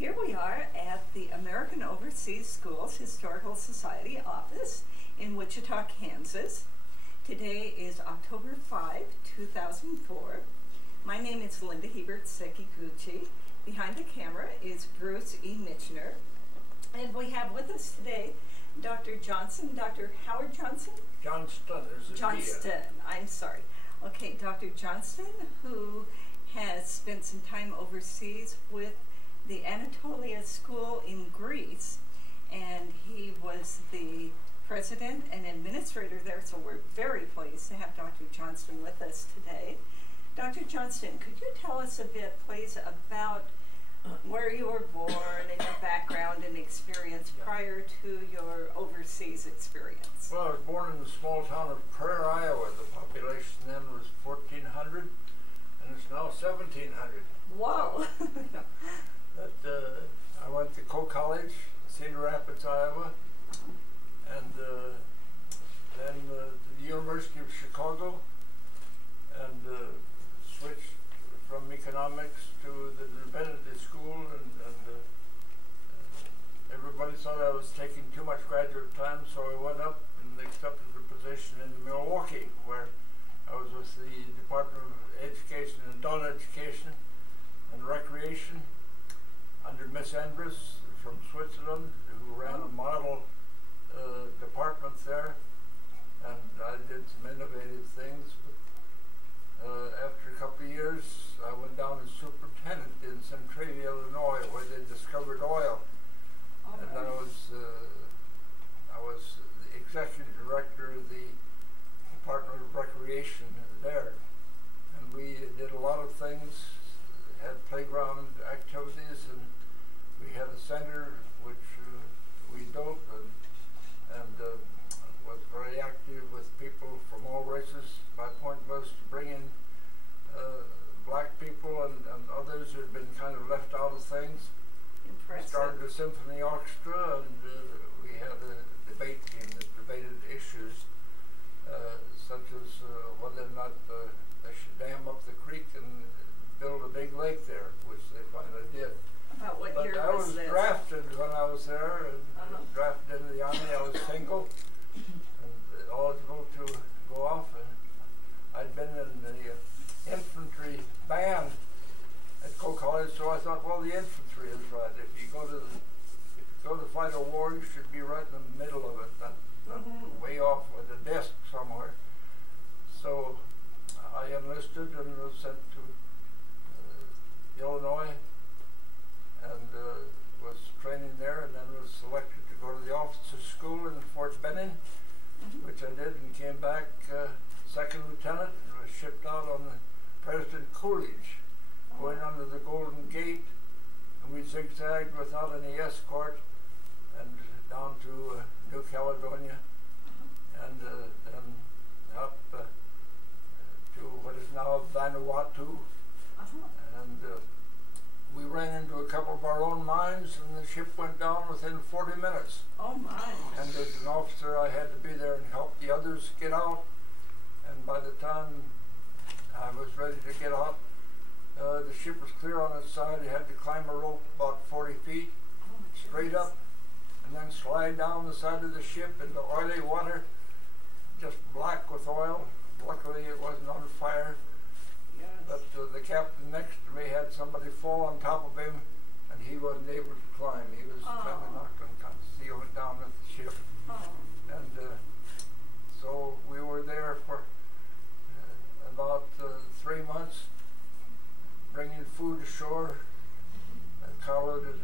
Here we are at the American Overseas Schools Historical Society office in Wichita, Kansas. Today is October 5, 2004. My name is Linda Hebert Sekiguchi. Behind the camera is Bruce E. Michener. And we have with us today Dr. Johnson, Dr. Howard Johnson? Johnston, there's a Johnston, I'm sorry. Okay, Dr. Johnston, who has spent some time overseas with the Anatolia School in Greece, and he was the president and administrator there, so we're very pleased to have Dr. Johnston with us today. Dr. Johnston, could you tell us a bit, please, about where you were born and your background and experience prior to your overseas experience? Well, I was born in the small town of Prairie, Iowa. The population then was 1,400, and it's now 1,700. Whoa! I went to Coe College, Cedar Rapids, Iowa, and then the University of Chicago, and switched from economics to the divinity school, and everybody thought I was taking too much graduate time, so I went up and accepted a position in Milwaukee, where I was with the Department of Education, Adult Education and Recreation, under Miss Endres from Switzerland, who ran a model department there, and I did some innovative things. But after a couple of years, I went down as superintendent in Centralia, Illinois, where they discovered oil. And I was the executive director of the Department of Recreation there. And we did a lot of things, had playground activities, and we had a center which we built and was very active with people from all races. My point was to bring in black people and others who had been kind of left out of things. Impressive. We started a symphony orchestra, and we had a debate team that debated issues such as whether or not they should dam up the creek and build a big lake there, which they finally did. About what But year I was was this? drafted when I was there, and drafted into the Army. I was single and eligible to go off, and I'd been in the infantry band at Coe College, so I thought, well, the infantry is right. If you go to fight a war, you should be right in the middle of it, not way off at a desk somewhere. So I enlisted and was sent to Illinois, and was training there, and then was selected to go to the officers' school in Fort Benning, which I did, and came back second lieutenant, and was shipped out on the President Coolidge, going under the Golden Gate, and we zigzagged without any escort, and down to New Caledonia, and then up to what is now Vanuatu, and we ran into a couple of our own mines, and the ship went down within 40 minutes. Oh my. And as an officer, I had to be there and help the others get out. And by the time I was ready to get out, the ship was clear on its side. You had to climb a rope about 40 feet, straight up, and then slide down the side of the ship into oily water, just black with oil. Luckily, it wasn't on fire. But the captain next to me had somebody fall on top of him, and he wasn't able to climb. He was kind of knocked unconscious. He went down with the ship. And so we were there for about 3 months, bringing food ashore, collared at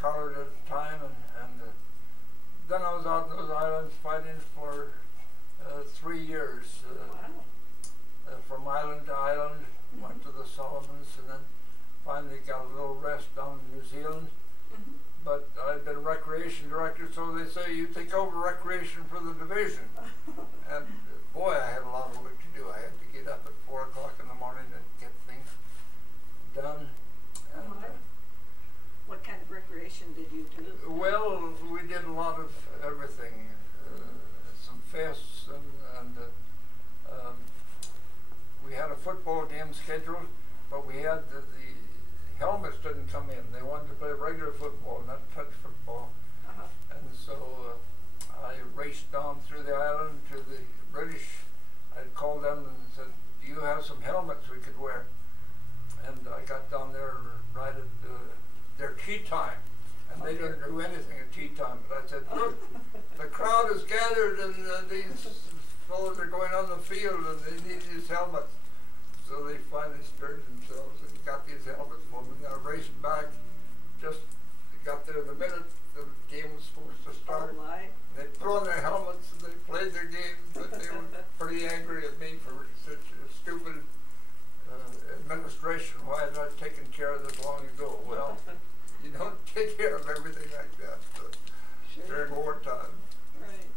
a time, and then I was out in those islands fighting for 3 years, from island to island. Went to the Solomons, and then finally got a little rest down in New Zealand. But I'd been recreation director, so they say, you take over recreation for the division. And boy, I had a lot of work to do. I had to get up at 4 o'clock in the morning and get things done. And, what kind of recreation did you do? Well, we did a lot of everything. Some fests, and we had a football game scheduled, but we had the helmets didn't come in. They wanted to play regular football, not touch football. And so I raced down through the island to the British. I called them and said, "Do you have some helmets we could wear?" And I got down there right at their tea time. And they didn't do anything at tea time. But I said, "Look, the crowd is gathered and these fellows are going on the field and they need these helmets." So they finally stirred themselves and got these helmets for me. And I raced back, just got there the minute the game was supposed to start. Oh my. They put on their helmets and they played their game, but they were pretty angry at me for such a stupid administration. Why had I taken care of this long ago? Well, you don't take care of everything like that during wartime. Right.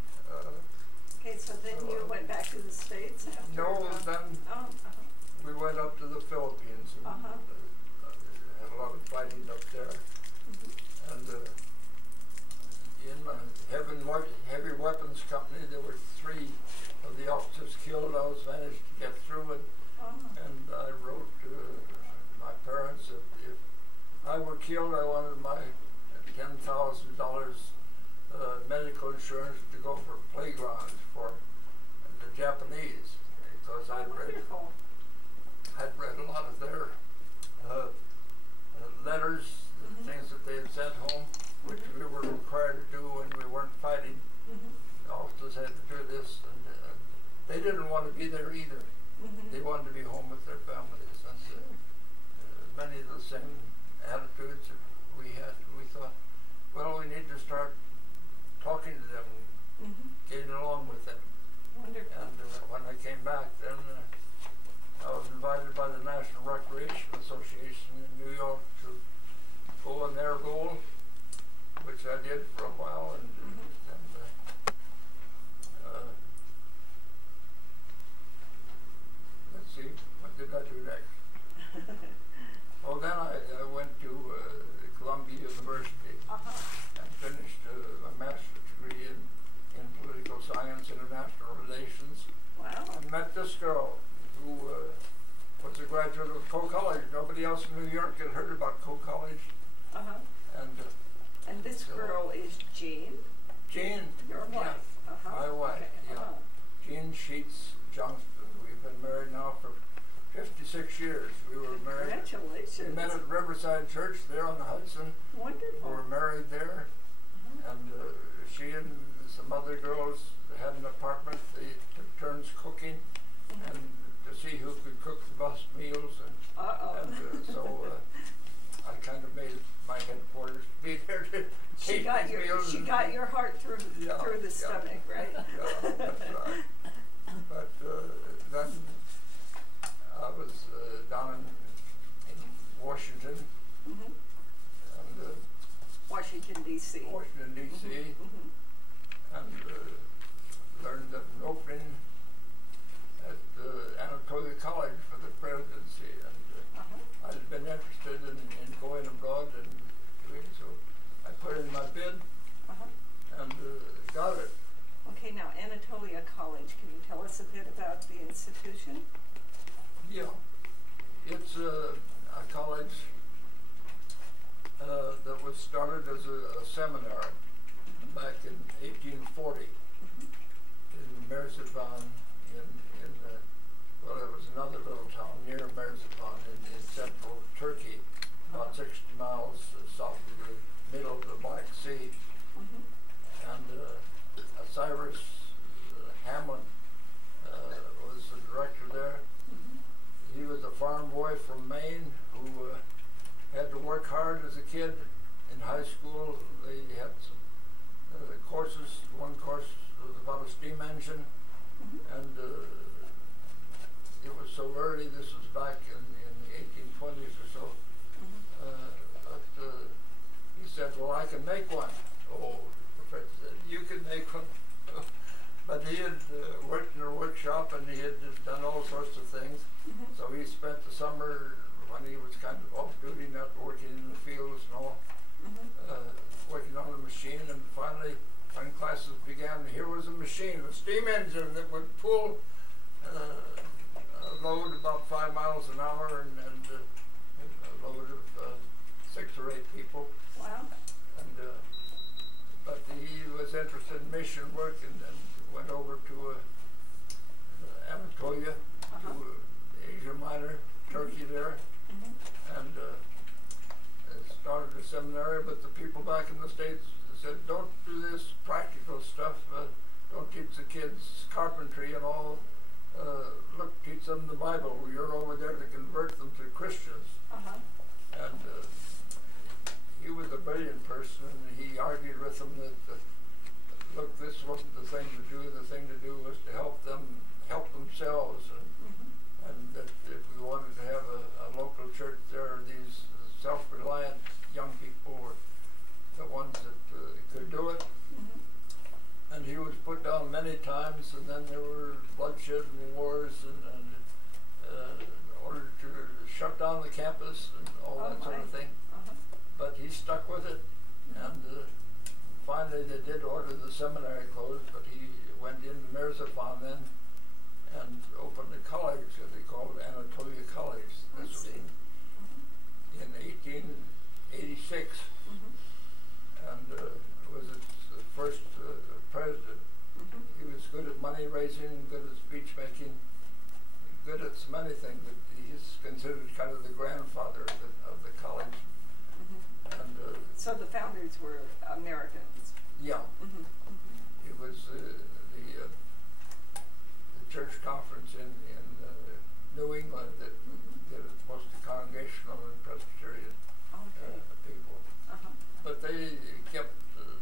Okay, so then you went back to the States after? No, then we went up to the Philippines and had a lot of fighting up there. And in a heavy weapons company, there were 3 of the officers killed. I was managed to get through it. And I wrote to my parents that if I were killed, I wanted my $10,000 medical insurance to go for playgrounds for the Japanese, because I'd read a lot of their letters, things that they had sent home, which we were required to do when we weren't fighting. The officers had to do this, and they didn't want to be there either. They wanted to be home with their families, and many of the same attitudes that we had. We thought, well, we need to start talking to them, getting along with them. Wonderful. And when I came back, then I was invited by the National Recreation Association in New York to go in their role, which I did for a while, and let's see, what did I do next? Well, then I went to Columbia University and finished a master's degree in political science, international relations. Wow. And met this girl who was a graduate of Coe College. Nobody else in New York had heard about Coe College. And this girl is Jean? Jean. Your wife? My wife, Jean Sheets Johnston. We've been married now for 56 years. We were married. Congratulations. We met at Riverside Church there on the Hudson. Wonderful. We were married there. And she and some other girls had an apartment. They took turns cooking and to see who could cook the best meals. And so I kind of made my headquarters to be there to take these meals. She got your heart through the stomach, right? Yeah, that's right. But then I was down in Washington. And, Washington, D.C. Washington, D.C. And learned of an opening at Anatolia College for the presidency. And I'd been interested in going abroad and doing so. I put in my bid and got it. Okay, now Anatolia College, can you tell us a bit about the institution? Yeah, it's a college that was started as a seminary back in 1840 in Merzipan, well, it was another little town near Merzipan in central Turkey, about 60 miles south of the middle of the Black Sea. And Cyrus Hamlin was the director there. He was a farm boy from Maine who had to work hard as a kid in high school. They had some courses. One course was about a steam engine, and it was so early. This was back in the 1820s or so. But he said, "Well, I can make one." Oh, the professor said, "You can make one." But he had worked in a workshop and he had done all sorts of things. So he spent the summer when he was kind of off duty, not working in the fields and all, working on the machine. And finally, when classes began, here was a machine, a steam engine that would pull load about 5 miles an hour and a load of 6 or 8 people. Wow. And but he was interested in mission work and went over to Anatolia, to Asia Minor, Turkey there, and started a seminary. But the people back in the States said, don't do this practical stuff. Don't teach the kids carpentry and all. Look, teach them the Bible. You're over there to convert them to Christians. And he was a brilliant person, and he argued with them that, look, this wasn't the thing to do. The thing to do was to help them help themselves, and that if we wanted to have a local church there, these self-reliant young people were the ones that could do it. And he was put down many times, and then there were bloodshed and wars, and in order to shut down the campus and all that sort of thing. But he stuck with it, and finally they did order the seminary closed, but he went into Mirzaphan then and opened a college that they called Anatolia College. This was in 1886, and was its first president. He was good at money raising, good at speech making, good at so many things. But he's considered kind of the grandfather of the college. And so the founders were Americans. Yeah. It was the church conference in New England that did it, mostly congregational and Presbyterian people. But they kept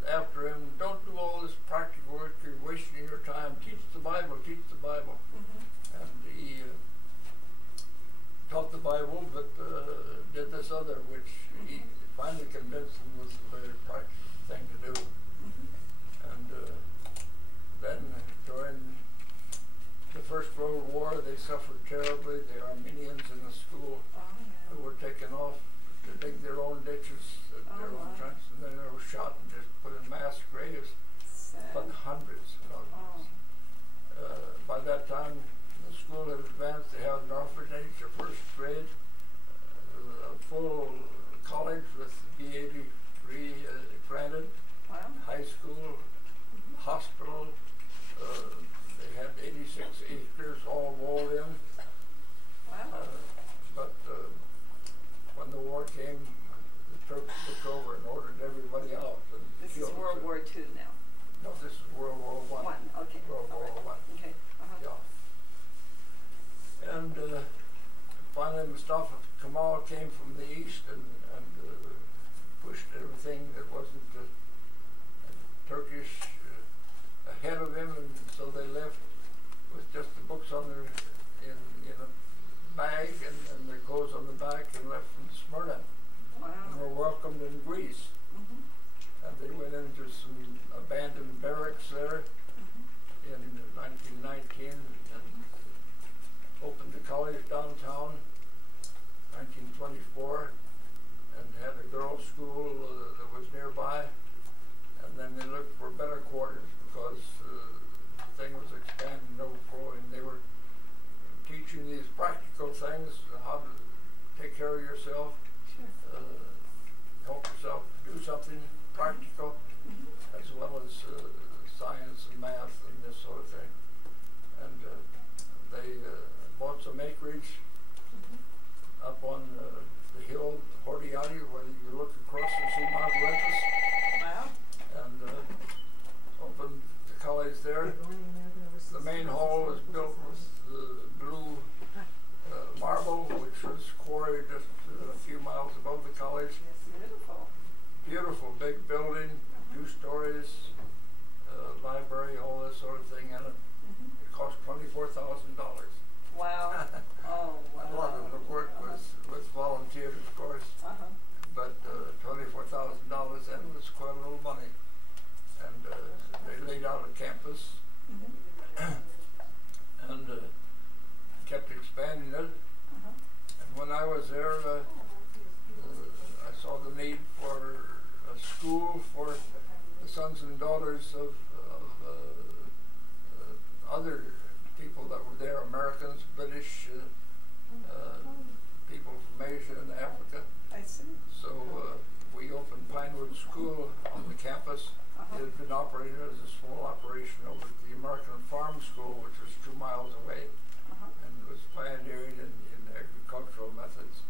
after him, don't do all this practical work, you're wasting your time, teach the Bible, teach the Bible. And he taught the Bible, but did this other, which he finally convinced them was the very practical thing to do. And then during the First World War, they suffered terribly. The Armenians in the school who were taken off to dig their own ditches, their own trenches, and then they were shot and just put in mass graves, but hundreds and hundreds. By that time, the school had advanced. They had an orphanage, a first grade, a full college with BA degree granted, high school, hospital. They had 86 acres all walled in. But when the war came, the Turks took over and ordered everybody out. And this is World War II now. No, this is World War I. Okay. World War I. Okay. Yeah. And finally, Mustafa Kemal came from the east and pushed everything that wasn't Turkish ahead of him, and so they left with just the books on their in a bag and their clothes on the back, and left from Smyrna. And were welcomed in Greece. And they went into some abandoned barracks there in 1919 and opened a college downtown, 1924, and had a girls' school that was nearby. And then they looked for better quarters because the thing was expanding, overflowing. They were teaching these practical things, how to take care of yourself, help yourself do something practical, as well as science and math and this sort of thing. And they bought some acreage up on the hill, Hordiati, where you look across and see Mount Olympus. And opened the college there. The main hall was built with blue marble, which was quarried just a few miles above the college. Beautiful big building, 2 stories, library, all this sort of thing in it. It cost $24,000. Wow. Oh, wow. A lot of the work was volunteered, of course, but $24,000 then was quite a little money. And they laid out a campus and kept expanding it. And when I was there, I saw the need for a school for the sons and daughters of other people that were there, Americans, British, people from Asia and Africa. I see. So we opened Pinewood School on the campus. It had been operated as a small operation over at the American Farm School, which was 2 miles away, and was pioneered in agricultural methods.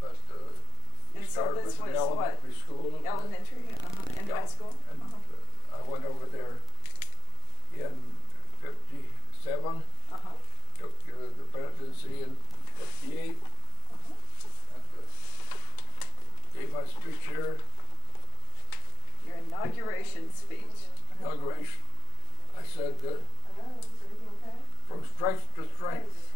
But we And so started this with an was what? elementary school. Elementary and Yeah. high school? And I went over there in 57, took the presidency in 58, and gave my speech here. Your inauguration speech. Inauguration. I said, from strength to strength,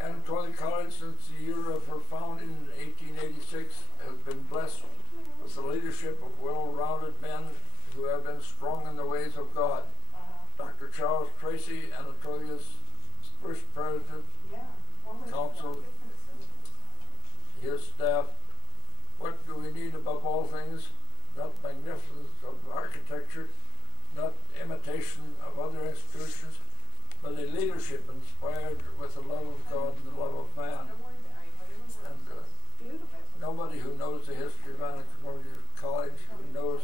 Anatolia College since the year of her founding in 1886 has been blessed with the leadership of well-rounded men who have been strong in the ways of God. Dr. Charles Tracy, Anatolia's first president, council, his staff. What do we need above all things? Not magnificence of architecture, not imitation of other institutions, but a leadership inspired with the love of God and the love of man. And nobody who knows the history of Anatolia College, who knows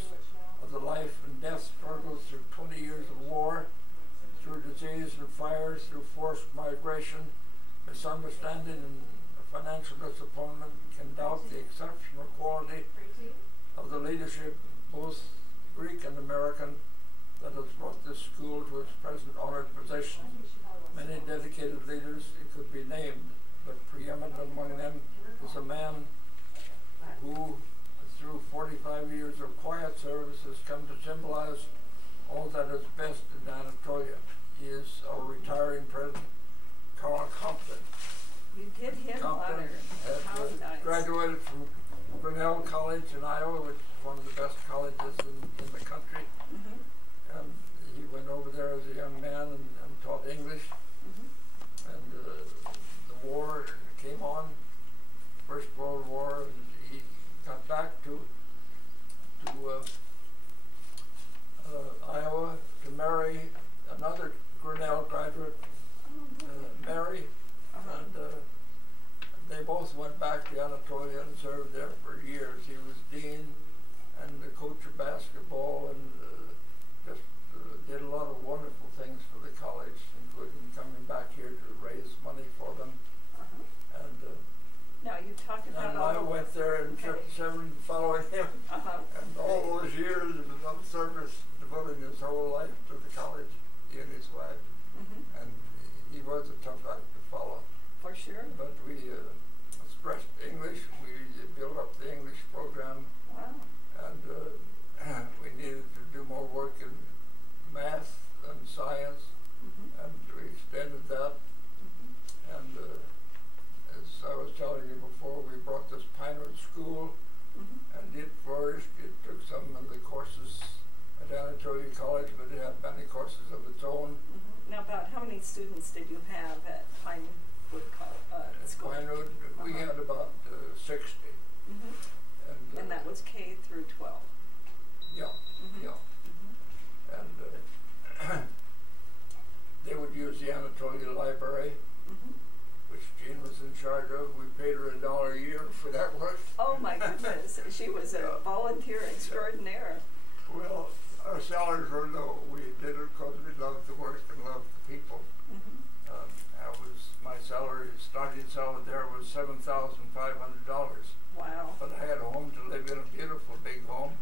of the life and death struggles through 20 years of war, through disease and fires, through forced migration, misunderstanding and financial disappointment, can doubt the exceptional quality of the leadership, both Greek and American, that has brought this school to its present honored position. Many dedicated leaders it could be named, but preeminent among them is a man who, through 45 years of quiet service, has come to symbolize all that is best in Anatolia. He is our retiring president, Carl Compton. You did him honor. How nice. Graduated from Grinnell College in Iowa, which is one of the best colleges in the country. And he went over there as a young man and taught English. And the war came on, First World War, and he got back to Iowa to marry another Grinnell graduate, Mary, and they both went back to Anatolia and served there for years. He was dean and the coach of basketball, and just did a lot of wonderful things for the college, including coming back here to raise money for them. And now you talked about and I went there in 57 following him, and all those years of service, devoting his whole life to the college, he and his wife. And he was a tough act to follow. For sure. But we stressed English. We built up the English program. Wow. And we needed to do more work in math and science, and we extended that. And as I was telling you before, we brought this Pinewood School, and it flourished. It took some of the courses at Anatolia College, but it had many courses of its own. Now, about how many students did you have at Pinewood School? Pinewood, we had about 60. And that was K through 12. Yeah, yeah. And they would use the Anatolia Library, which Jean was in charge of. We paid her $1 a year for that work. Oh my goodness, she was a volunteer extraordinaire. Well, our salaries were low. We did it because we loved the work and loved the people. My salary, starting salary there was $7,500. Wow. But I had a home to live in, a beautiful big home,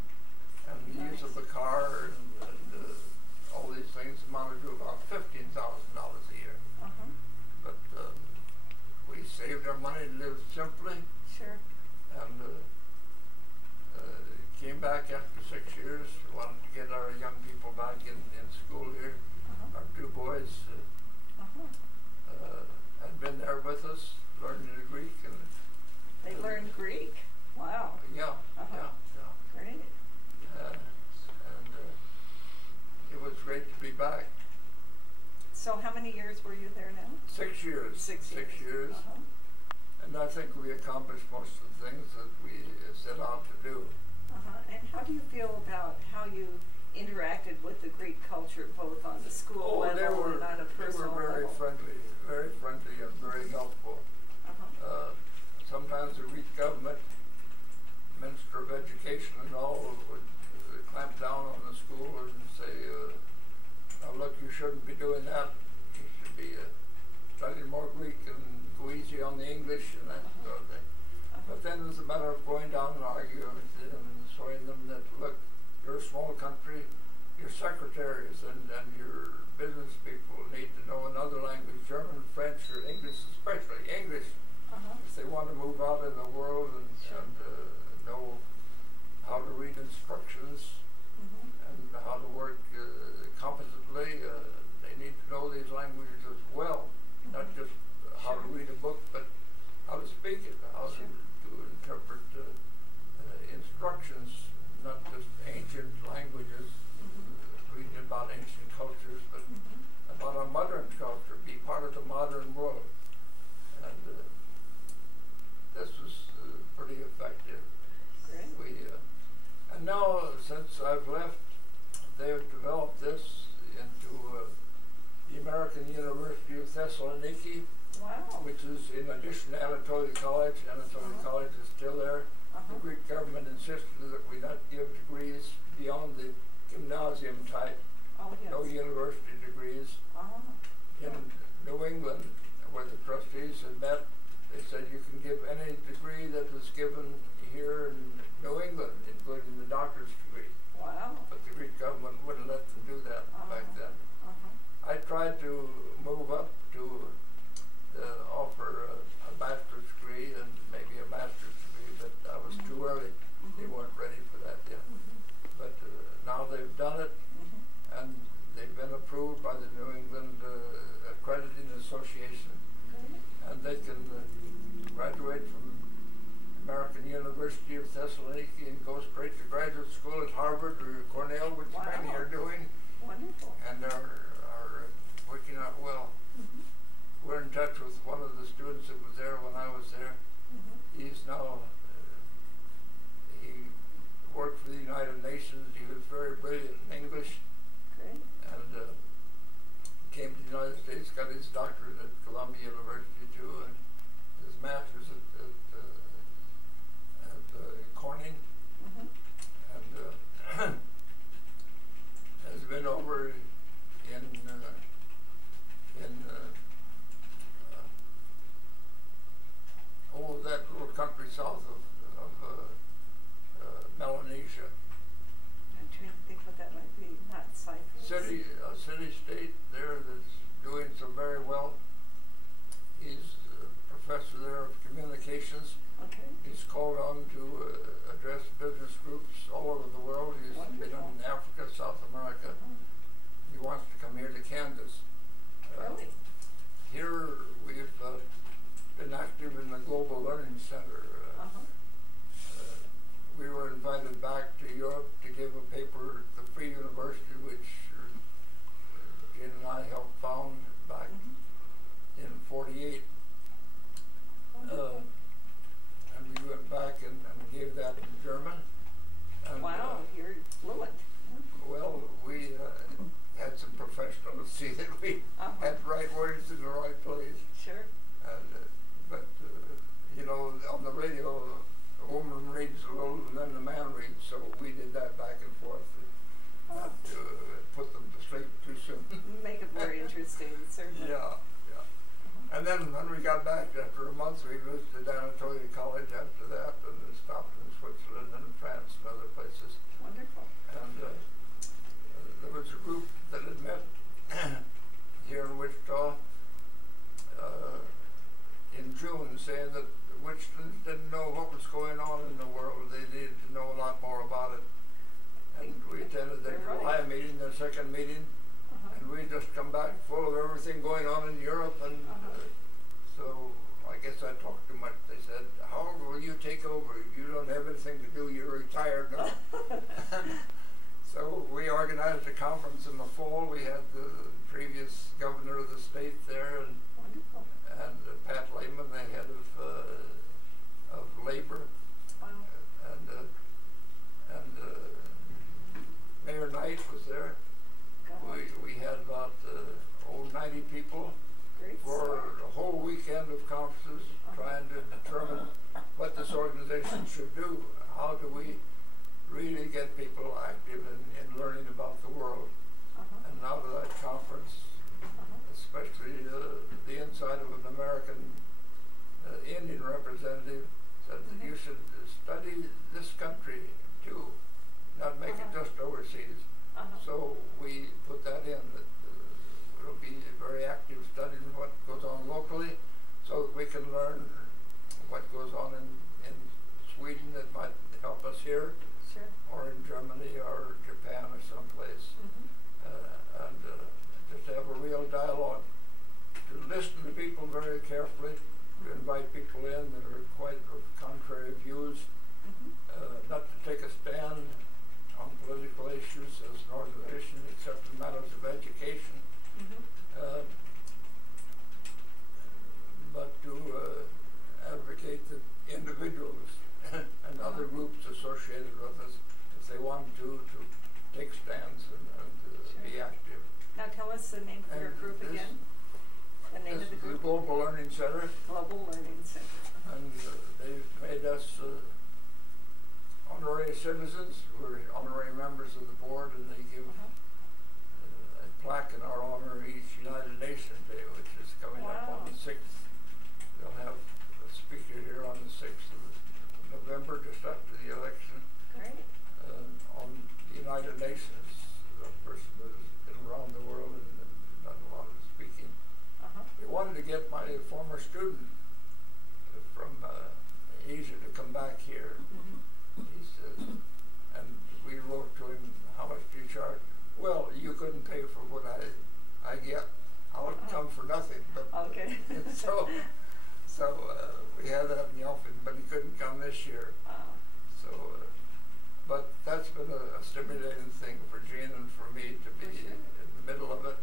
and the use of the car and all these things amounted to about $15,000 a year. But we saved our money and lived simply. Sure. And came back after 6 years. We wanted to get our young people back in school here. Our 2 boys had been there with us, learning the Greek. And they learned Greek. Wow. Yeah. Great. And it was great to be back. So how many years were you there now? 6 years. 6 years. 6 years. And I think we accomplished most of the things that we set out to do. And how do you feel about how you interacted with the Greek culture both on the school level and on a personal level? They were very friendly and very helpful. Sometimes the Greek government, Minister of Education and all, would clamp down on the school and say, now look, you shouldn't be doing that. You should be studying more Greek and go easy on the English and that sort of thing. But then it's a matter of going down and arguing with them and showing them that, look, you're a small country, your secretaries and your business people need to know another language, German, French, or English, especially English, if they want to move out in the world and know how to read instructions and how to work competently. They need to know these languages as well, not just how to read a book, but how to speak it, how to interpret instructions, not just ancient languages, reading about ancient cultures, but about our modern culture, be part of the modern world. And this was pretty effective. Great. And now, since I've left, they've developed this into the American University of Thessaloniki, which is in addition to Anatolia College. Anatolia College is still there. The Greek government insisted that we not give degrees beyond the gymnasium type, no university degrees. In New England, where the trustees had met, they said you can give any degree that was given here in New England, including the doctor's degree. But the Greek government wouldn't let them do that back then. I tried to move up to offer a bachelor's degree and maybe a master's degree, but I was too early. They weren't ready for that yet. But now they've done it, and they've been approved by the New England Accrediting Association, and they can graduate from American University of Thessaloniki and go straight to graduate school at Harvard or Cornell, which many are doing. Wonderful. And are working out well. We're in touch with one of the students that was there when I was there. He's now, he worked for the United Nations. He was very brilliant in English. Great. And came to the United States, got his doctorate at Columbia University too, and his master's at Corning. And has been over in that little country south of Melanesia. I'm trying to think what that might be. Not Cyprus. A city state there that's doing so very well. He's a professor there of communications. He's called on to address business groups all over the world. He's been in Africa, South America. He wants to come here to Kansas. Really? Here we've been active in the Global Learning Center. We were invited back to Europe to give a paper at the Free University, which Jane and I helped found back in '48. And we went back and gave that in German. And, you're fluent. Well, we had some professionals see that we had the right words in the right place. Sure. And, but you know, on the radio, a woman reads a little and then the man reads, so we did that back and forth. Not to put them to sleep too soon. Make it more interesting, certainly. Yeah. And then when we got back after a month, we visited Anatolia College after that, and then stopped in Switzerland and France and other places. Wonderful. And there was a group that had met here in Wichita in June, saying that the Wichitans didn't know what was going on in the world. They needed to know a lot more about it. And we attended their July meeting, their second meeting. And we just come back full of everything going on in Europe, and so I guess I talked too much. They said, "How will you take over? You don't have anything to do. You're retired now." So we organized a conference in the fall. We had the previous governor of the state there, and Pat Lehman, the head of labor, and Mayor Knight conferences trying to determine what this organization should do. How do we really get people active in learning about the world? And out of that conference, especially the inside of an American Indian representative said that you should study this country too, not make it just overseas. So we put that in, that we'll be very active studying what goes on locally so that we can learn what goes on in Sweden that might help us here, or in Germany or Japan or someplace. And just to have a real dialogue, to listen to people very carefully, to invite people in that are quite of contrary views, not to take a stand on political issues as an organization except in matters of education, but to advocate that individuals and other groups associated with us, if they want to take stands and be active. Now tell us the name of your group again. The name of the group? The Global Learning Center. Global Learning Center. And they've made us honorary citizens. We're honorary members of the board, and they give a plaque in our honor each United Nations Day, which is coming up on the 6th. They'll have a speaker here on the 6th of November, just after the election. Great. On the United Nations, a person that has been around the world and done a lot of speaking. They wanted to get my former student from Asia to come back here. He says, and we wrote to him, how much do you charge? Well, you couldn't pay for what I get. I'll come for nothing. But so we had that in the offing, but he couldn't come this year. So, but that's been a stimulating thing for Jean and for me to be in the middle of it.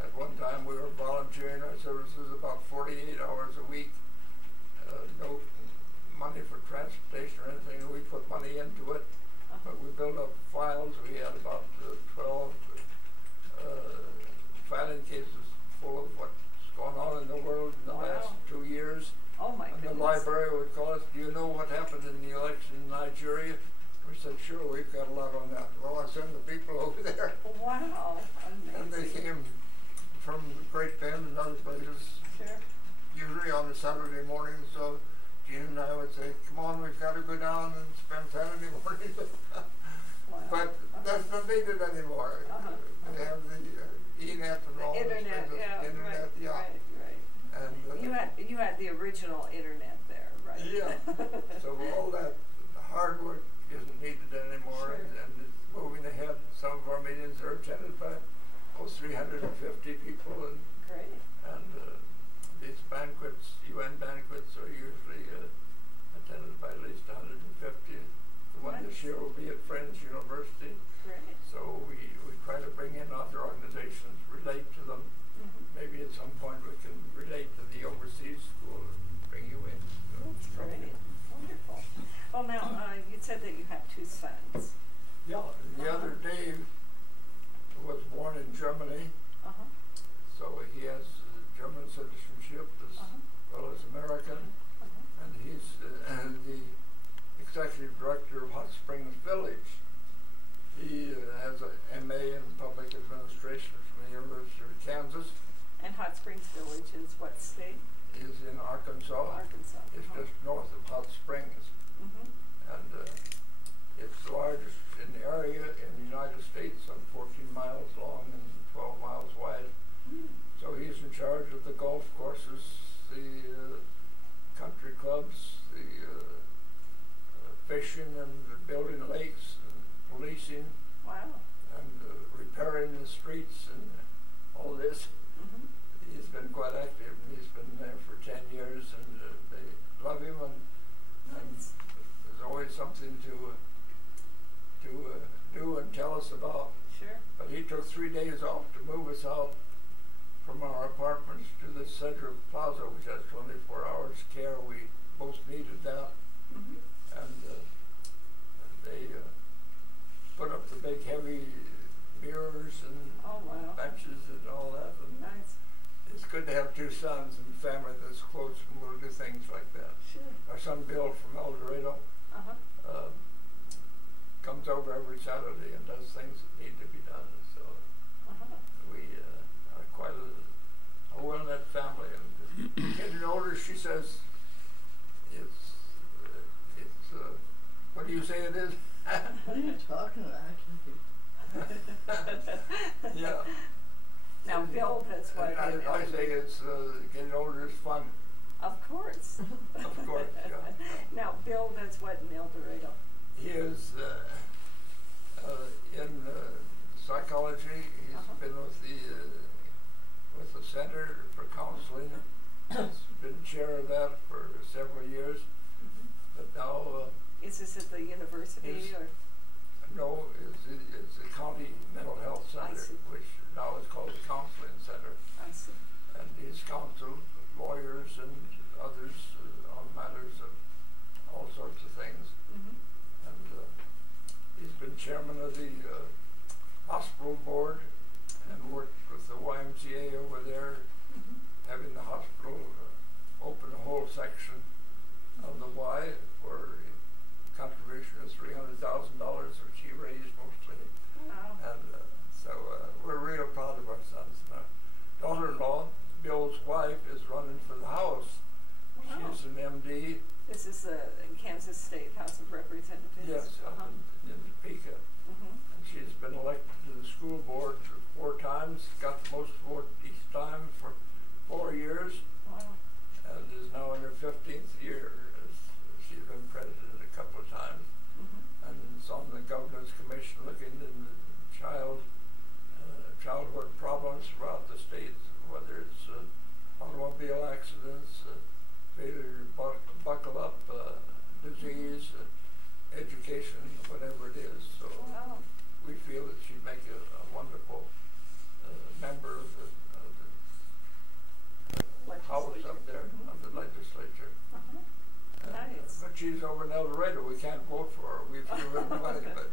At one time we were volunteering our services about 48 hours a week. No money for transportation or anything. We put money into it, but we built up files. We had about 12 filing cases full of what's going on in the world in the last 2 years. Oh my goodness. And the library would call us, do you know what happened in the election in Nigeria? We said, sure, we've got a lot on that. Well, I sent the people over there. Wow, amazing. And they came from Great Bend and other places. Usually on a Saturday morning, so Jean and I would say, come on, we've got to go down and spend Saturday morning. But that's not needed anymore. They have the ENET and all Internet, Internet, right. And you had the original internet there, right? Yeah. So all that hard work isn't needed anymore, and it's moving ahead. Some of our meetings are attended by 350 people, and these banquets, UN banquets, are usually attended by at least 150. The one this year will be at Friends University. So we try to bring in other organizations, relate to them. Maybe at some point we can relate to the overseas school and bring you in. Great, wonderful. Well, now you said that you have 2 sons. Yeah, the other Dave was born in Germany, so he has German citizenship as well as American, and he's the executive director of Hot Springs Village. He has an MA in public administration from the University of Kansas. And Hot Springs Village is what state? Is in Arkansas. It's just north of Hot Springs. And it's the largest in the area in the United States, some 14 miles long and 12 miles wide. So he's in charge of the golf courses, the country clubs, the fishing and building lakes and policing. And repairing the streets and all this. He's been quite active, and he's been there for 10 years, and they love him, and there's always something to do and tell us about. But he took 3 days off to move us out from our apartments to the center of Plaza, which has 24 hours care. We both needed that. And they put up the big heavy mirrors and benches and all that. And it's good to have 2 sons and family that's close, and we'll do son Bill from El Dorado comes over every Saturday and does things that need to be done. So we are quite a well-knit family. And getting older, she says, it's what do you say it is? What are you talking about? Yeah. Now, Bill, that's what I say it's getting older is fun. Of course. Of course, yeah. Now, Bill does what in El Dorado? He is in psychology. He's been with the Center for Counseling. He's been chair of that for several years. But now is this at the university or? No, it's the County Mental Health Center, which now is called the Counseling Center. I see. And he's counseled lawyers and others on matters of all sorts of things. And he's been chairman of the hospital board and worked with the YMCA over there, having the hospital open a whole section of the Y for contribution of $300,000, which he raised mostly. Wow. And so we're real proud of our sons. My daughter-in-law, Bill's wife, is running for the House. Wow. She's an MD. This is the Kansas State House of Representatives. Yes, in Topeka. And she's been elected to the school board 4 times, got the most vote each time for 4 years. Wow. And is now in her 15th year. She's been president a couple of times. And it's on the Governor's Commission looking into childhood problems throughout the state, whether it's automobile accidents, failure to buckle up, disease, education, whatever it is. So we feel that she'd make a wonderful member of the House up there, of the legislature. Nice. But she's over in El Dorado. We can't vote for her. We've given her money, but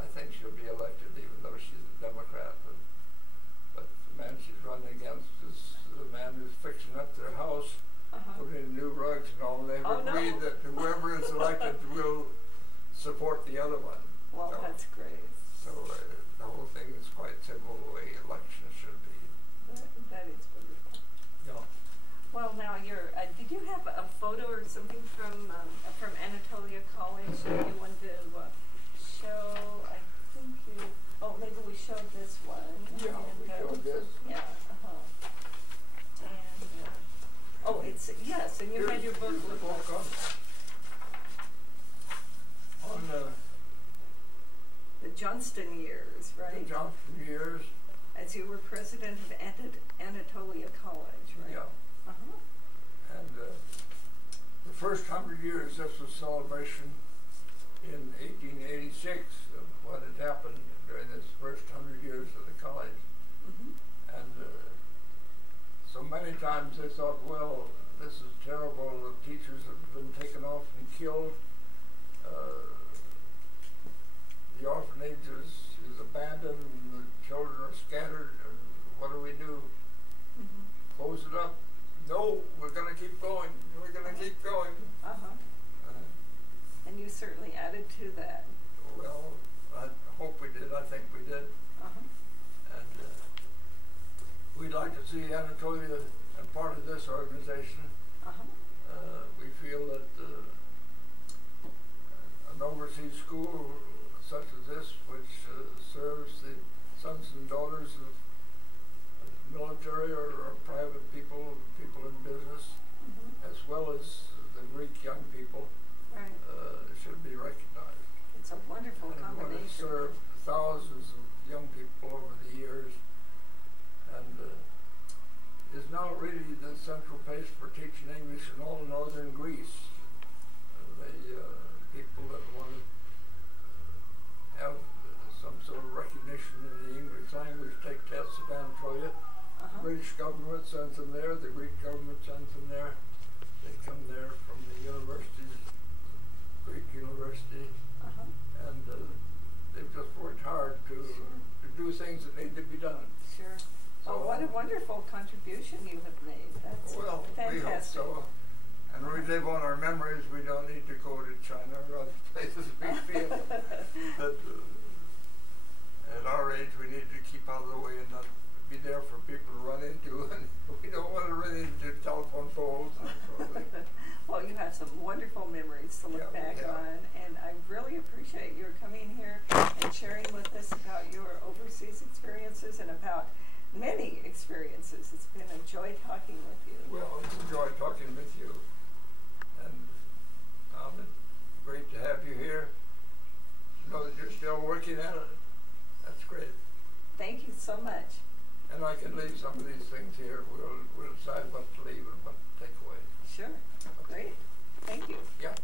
I think she'll be elected, even though she's a Democrat. But the man she's running against is the man who's fixing up their house, putting in new rugs and all. And they've agreed that whoever is elected will support the other one. Well, so, that's great. So the whole thing is quite simple, the way elections should be. That is wonderful. Yeah. Well, now did you have a photo or something from Anatolia College that you wanted to show? I think maybe we showed this one. Yeah, we showed this. Yeah, And, yes, and you had your book with on the Johnston years, right? The Johnston years. As you were president of Anatolia College, right? Yeah. And the first 100 years, this was celebration in 1886 of what had happened during this first 100 years of the college. And so many times they thought, well, this is terrible. The teachers have been taken off and killed. The orphanage is abandoned and the children are scattered. And what do we do? Close it up? No, we're going to keep going. We're going to keep going. And you certainly added to that. Well, I hope we did. I think we did. And we'd like to see Anatolia a part of this organization. We feel that an overseas school such as this, which serves the sons and daughters of military or private people in business, as well as the Greek young people, should be recognized. It's a wonderful combination. It served thousands of young people over the years, and is now really the central place for teaching English in all northern Greece. People that want to have some sort of recognition in the English language take tests at Anatolia. British government sends them there, the Greek government sends them there. They come there from the universities, Greek university, and they've just worked hard to do things that need to be done. Sure. So what a wonderful contribution you have made. That's fantastic. We hope so. relive on our memories, we don't need to go to China or other places. We feel that at our age we need to keep out of the way and not be there for people to run into. And we don't want to run into telephone poles. Well, you have some wonderful memories to look back on, and I really appreciate your coming here and sharing with us about your overseas experiences and about many experiences. It's been a joy talking with you. Well, it's a joy talking with you. And it's great to have you here. To know that you're still working at it. That's great. Thank you so much. And I can leave some of these things here. We'll decide what to leave and what to take away. Sure. Great. Thank you. Yeah.